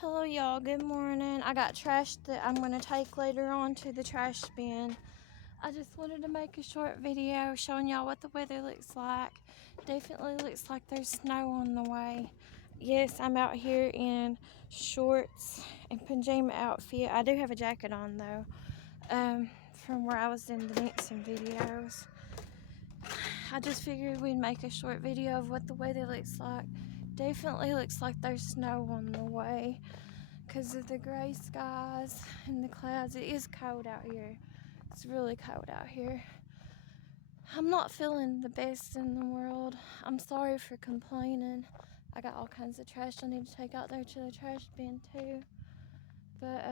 Hello y'all, good morning. I got trash that I'm going to take later on to the trash bin. I just wanted to make a short video showing y'all what the weather looks like. Definitely looks like there's snow on the way. Yes, I'm out here in shorts and pajama outfit. I do have a jacket on though, from where I was in the dancing videos. I just figured we'd make a short video of what the weather looks like. Definitely looks like there's snow on the way because of the gray skies and the clouds. It is cold out here. It's really cold out here. I'm not feeling the best in the world. I'm sorry for complaining. I got all kinds of trash I need to take out there to the trash bin too. But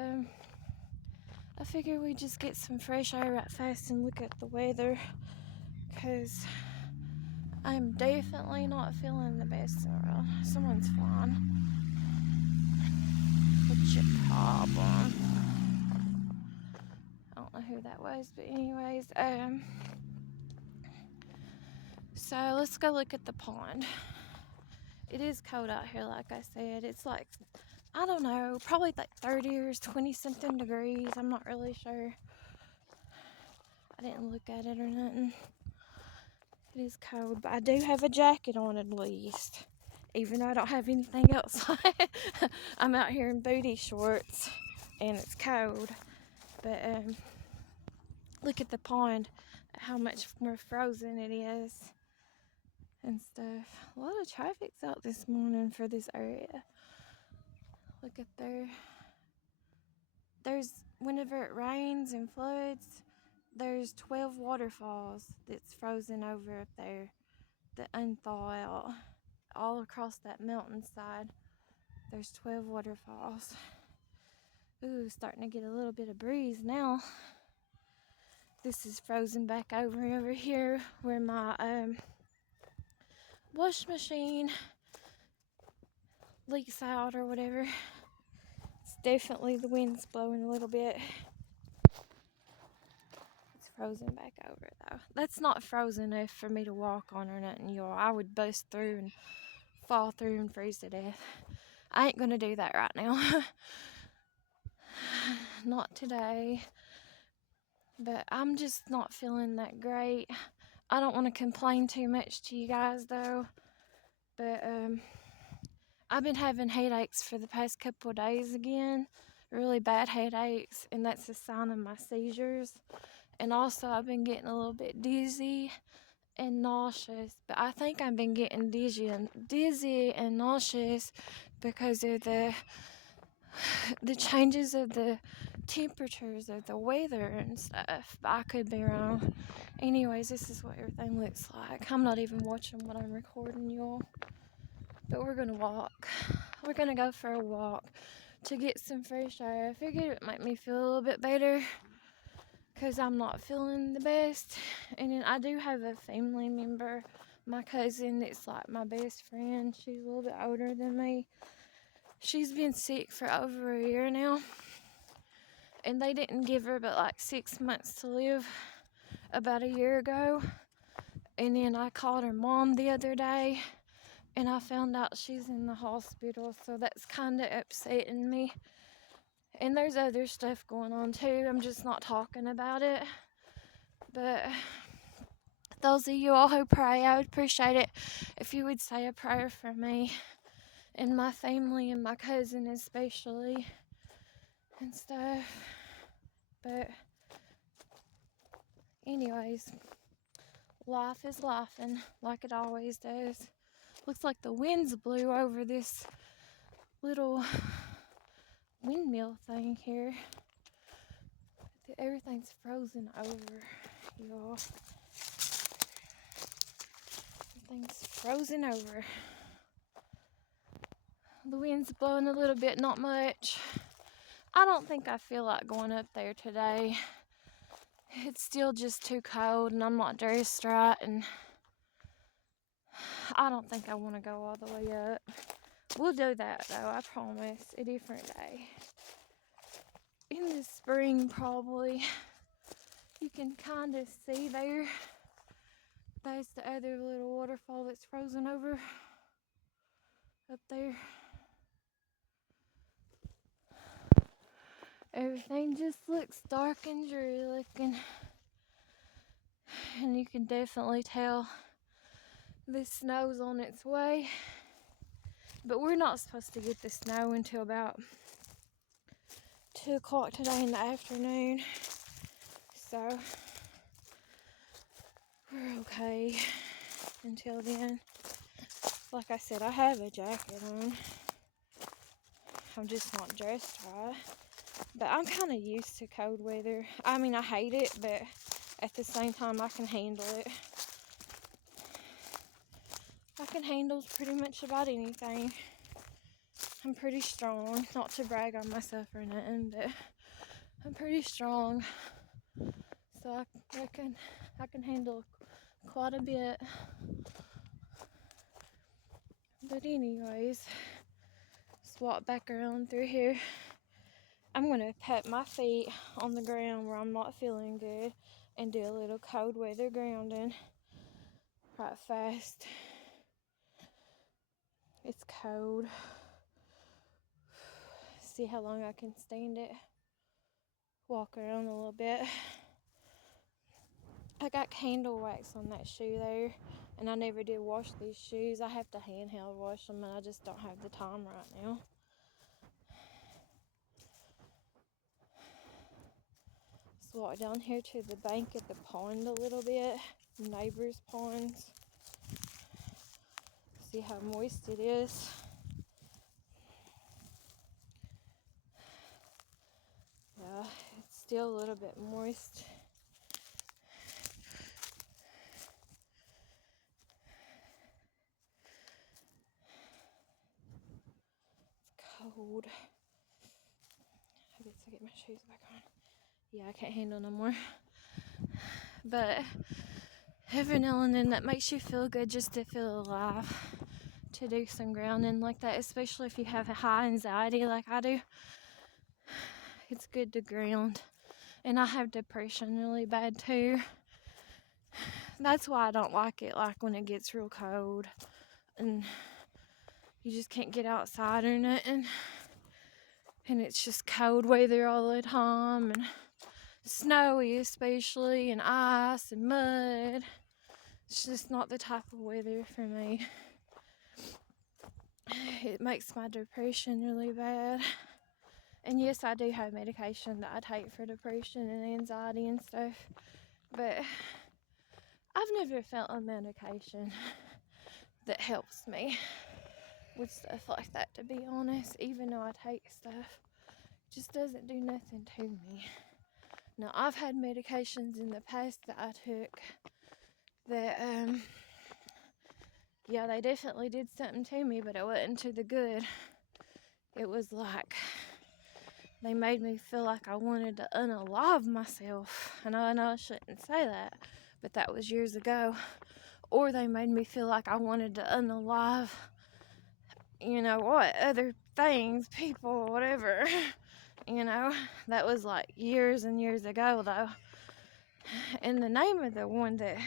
I figured we'd just get some fresh air right fast and look at the weather, because I'm definitely not feeling the best in the world. Someone's flying. What's your problem? I don't know who that was, but anyways, so let's go look at the pond. It is cold out here, like I said. It's like, I don't know, probably like 30 or 20 something degrees. I'm not really sure. I didn't look at it or nothing. It is cold, but I do have a jacket on at least, even though I don't have anything else. I'm out here in booty shorts and it's cold. But look at the pond, how much more frozen it is and stuff. A lot of traffic's out this morning for this area. Look at there. Whenever it rains and floods, there's 12 waterfalls that's frozen over up there that unthaw out. All across that mountainside, there's 12 waterfalls. Ooh, starting to get a little bit of breeze now. This is frozen back over here where my wash machine leaks out or whatever. It's definitely, the wind's blowing a little bit. It's frozen back over though. That's not frozen enough for me to walk on or nothing, y'all. I would bust through and fall through and freeze to death. I ain't gonna do that right now. Not today. But I'm just not feeling that great. I don't want to complain too much to you guys though. But I've been having headaches for the past couple of days again. Really bad headaches, and that's a sign of my seizures. And also I've been getting a little bit dizzy and nauseous, but I think I've been getting dizzy and nauseous because of the changes of the temperatures of the weather and stuff. But I could be wrong. Anyways, this is what everything looks like. I'm not even watching what I'm recording, y'all. But we're gonna walk. We're gonna go for a walk to get some fresh air. I figured it might make me feel a little bit better because I'm not feeling the best. And then I do have a family member, my cousin, that's like my best friend. She's a little bit older than me. She's been sick for over a year now. And they didn't give her but like 6 months to live about a year ago. And then I called her mom the other day and I found out she's in the hospital, so that's kind of upsetting me. And there's other stuff going on too. I'm just not talking about it. But those of you all who pray, I would appreciate it if you would say a prayer for me and my family and my cousin especially and stuff. But anyways, life is lifing like it always does. Looks like the winds blew over this little windmill thing here. Everything's frozen over, y'all. Everything's frozen over. The wind's blowing a little bit, not much. I don't think I feel like going up there today. It's still just too cold and I'm not dressed right, and I don't think I want to go all the way up. We'll do that though, I promise. A different day. In the spring probably. You can kind of see there. That's the other little waterfall that's frozen over up there. everything just looks dark and dreary looking. And you can definitely tell the snow's on its way. But we're not supposed to get the snow until about 2 o'clock today in the afternoon. So we're okay until then. Like I said, I have a jacket on. I'm just not dressed right. But I'm kind of used to cold weather. I mean, I hate it, but at the same time, I can handle it. I can handle pretty much about anything. I'm pretty strong. Not to brag on myself or nothing, but I'm pretty strong. So I can handle quite a bit. But anyways, let's walk back around through here. I'm gonna pat my feet on the ground where I'm not feeling good and do a little cold weather grounding right fast. It's cold. See how long I can stand it. Walk around a little bit. I got candle wax on that shoe there, and I never did wash these shoes. I have to handheld wash them, and I just don't have the time right now. Let's walk down here to the bank at the pond a little bit. Neighbors' ponds. See how moist it is. Yeah, it's still a little bit moist. It's cold. I guess I get my shoes back on. Yeah, I can't handle no more. But every now and then that makes you feel good just to feel alive. To do some grounding like that, especially if you have a high anxiety like I do. It's good to ground. And I have depression really bad too. That's why I don't like it, like when it gets real cold and you just can't get outside or nothing. And it's just cold weather all the time and snowy especially and ice and mud. It's just not the type of weather for me. It makes my depression really bad. And yes, I do have medication that I take for depression and anxiety and stuff. But I've never felt a medication that helps me with stuff like that, to be honest. Even though I take stuff, it just doesn't do nothing to me. Now, I've had medications in the past that I took that, yeah, they definitely did something to me, but it wasn't to the good. It was like they made me feel like I wanted to unalive myself. And I know I shouldn't say that, but that was years ago. Or they made me feel like I wanted to unalive, you know what, other things, people, whatever. You know, that was like years and years ago, though. And the name of the one that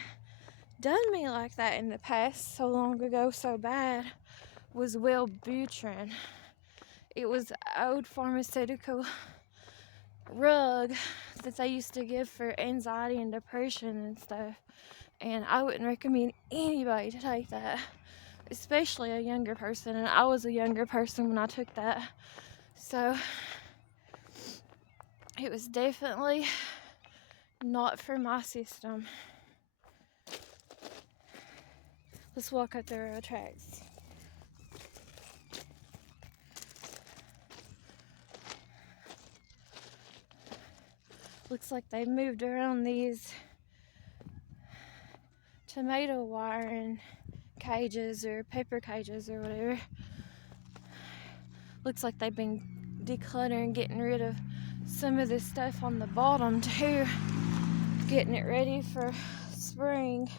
done me like that in the past, so long ago, so bad, was Wellbutrin. It was an old pharmaceutical rug that they used to give for anxiety and depression and stuff. And I wouldn't recommend anybody to take that, especially a younger person. And I was a younger person when I took that. So it was definitely not for my system. Let's walk up the railroad tracks. Looks like they moved around these tomato wiring cages or paper cages or whatever. Looks like they've been decluttering, getting rid of some of the stuff on the bottom too, getting it ready for spring.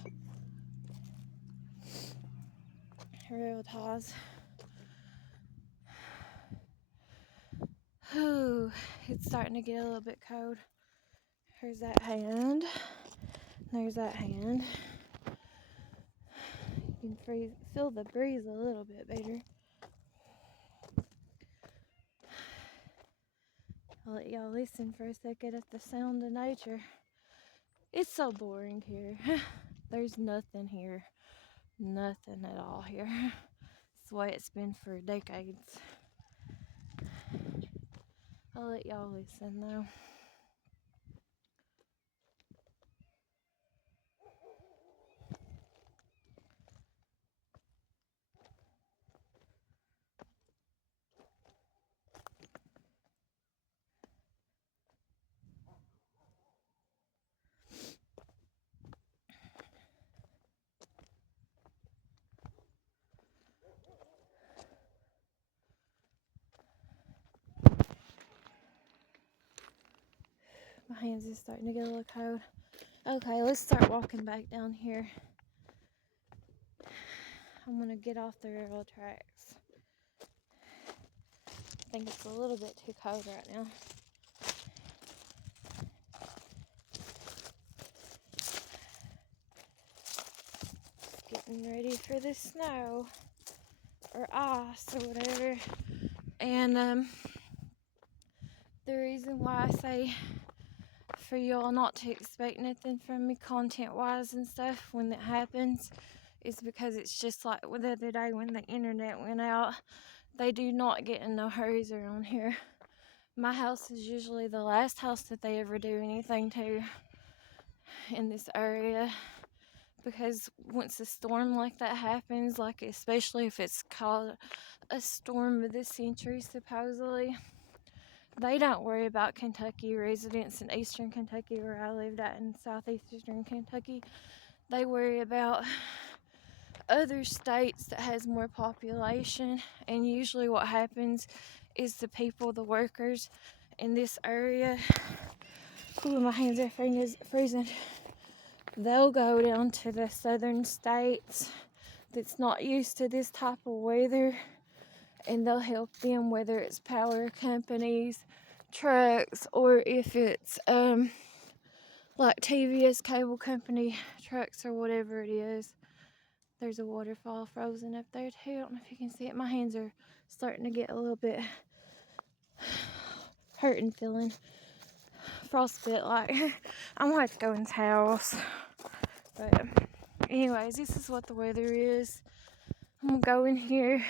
Rail ties. Ooh, it's starting to get a little bit cold. Here's that hand. There's that hand. You can feel the breeze a little bit better. I'll let y'all listen for a second at the sound of nature. It's so boring here. There's nothing here. Nothing at all here. It's the way it's been for decades. I'll let y'all listen though. My hands is starting to get a little cold. Okay, let's start walking back down here. I'm gonna get off the railroad tracks. I think it's a little bit too cold right now. Just getting ready for the snow or ice or whatever. And the reason why I say for y'all not to expect nothing from me content wise and stuff when that happens is because it's just like the other day when the internet went out. They do not get in no hurries around here. My house is usually the last house that they ever do anything to in this area, because once a storm like that happens, like especially if it's called a storm of the century supposedly, they don't worry about Kentucky residents in eastern Kentucky where I lived at in southeastern Kentucky. They worry about other states that has more population, and usually what happens is the people, the workers in this area, ooh, my hands are freezing, they'll go down to the southern states that's not used to this type of weather, and they'll help them, whether it's power companies, trucks, or if it's like TVS cable company trucks or whatever it is. There's a waterfall frozen up there too. I don't know if you can see it. My hands are starting to get a little bit hurt and feeling frostbite like. I'm gonna have to go in towels. But anyways, this is what the weather is. I'm gonna go in here.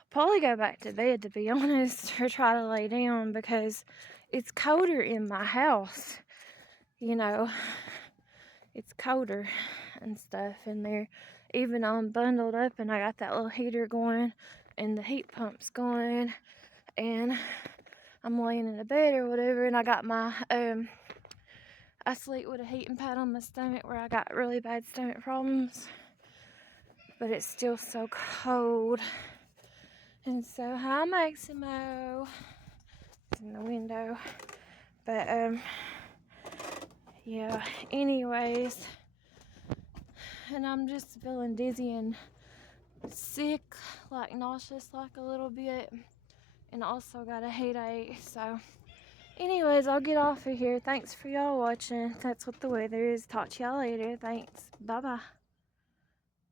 I'll probably go back to bed, to be honest, or try to lay down because it's colder in my house. You know, it's colder and stuff in there. Even I'm bundled up and I got that little heater going and the heat pump's going, and I'm laying in the bed or whatever, and I got my I sleep with a heating pad on my stomach where I got really bad stomach problems, but it's still so cold. And so, hi Maximo, it's in the window. But yeah, anyways, and I'm just feeling dizzy and sick, like nauseous like a little bit, and also got a headache. So anyways, I'll get off of here. Thanks for y'all watching. That's what the weather is. Talk to y'all later. Thanks. Bye bye.